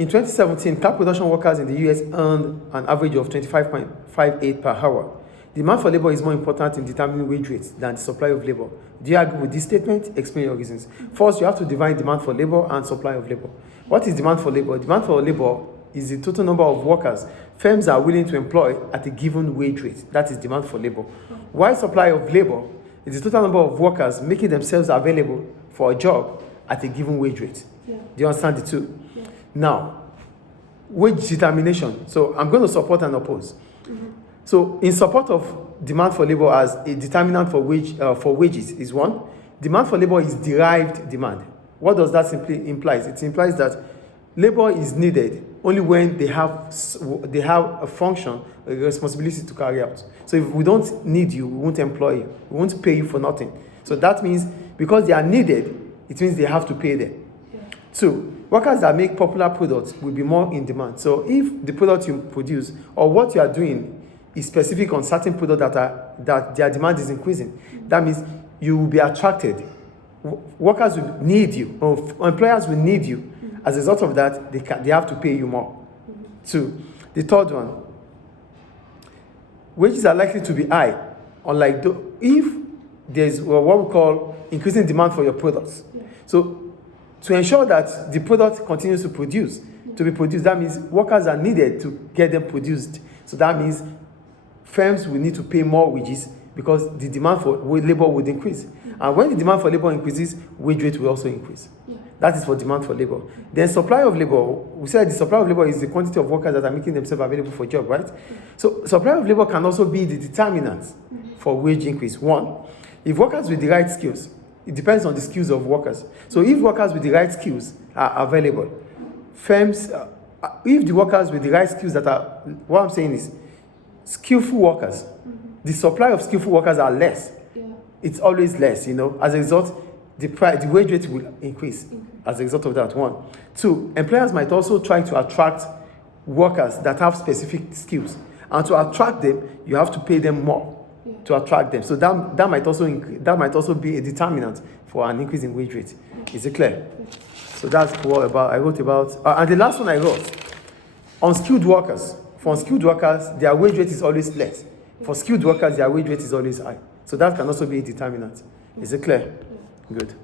In 2017, car production workers in the US earned an average of 25.58 per hour. Demand for labor is more important in determining wage rates than the supply of labor. Do you agree with this statement? Explain your reasons. First, you have to define demand for labor and supply of labor. What is demand for labor? Demand for labor is the total number of workers firms are willing to employ at a given wage rate. That is demand for labor. While supply of labor is the total number of workers making themselves available for a job at a given wage rate. Yeah. Do you understand the two? Yeah. Now, wage determination. So I'm going to support and oppose. Mm-hmm. So in support of demand for labor as a determinant for wages is one. Demand for labor is derived demand. What does that simply imply? It implies that labor is needed only when they have a function, a responsibility to carry out. So if we don't need you, we won't employ you. We won't pay you for nothing. So that means because they are needed, it means they have to pay them. Yeah. Two, workers that make popular products will be more in demand. So if the product you produce or what you are doing is specific on certain products that their demand is increasing, that means you will be attracted. Workers will need you, or employers will need you. As a result of that, they have to pay you more. Mm-hmm. Two, the third one, wages are likely to be high, unlike if there's what we call increasing demand for your products. Yeah. So to ensure that the product continues to be produced, that means workers are needed to get them produced. So that means firms will need to pay more wages because the demand for labor would increase. Mm-hmm. And when the demand for labor increases, wage rate will also increase. Yeah. That is for demand for labor. Then supply of labor, we said the supply of labor is the quantity of workers that are making themselves available for a job, right? So supply of labor can also be the determinant for wage increase. One, if workers with the right skills, it depends on the skills of workers. So if workers with the right skills are available, firms, if the workers with the right skills what I'm saying is skillful workers, the supply of skillful workers are less. Yeah. It's always less, As a result, the wage rate will increase as a result of that. One. Two, employers might also try to attract workers that have specific skills. And to attract them, you have to pay them more to attract them. So that might also be a determinant for an increase in wage rate. Is it clear? So that's what I wrote about. And the last one I wrote, unskilled workers. For unskilled workers, their wage rate is always less. For skilled workers, their wage rate is always high. So that can also be a determinant. Is it clear? Good.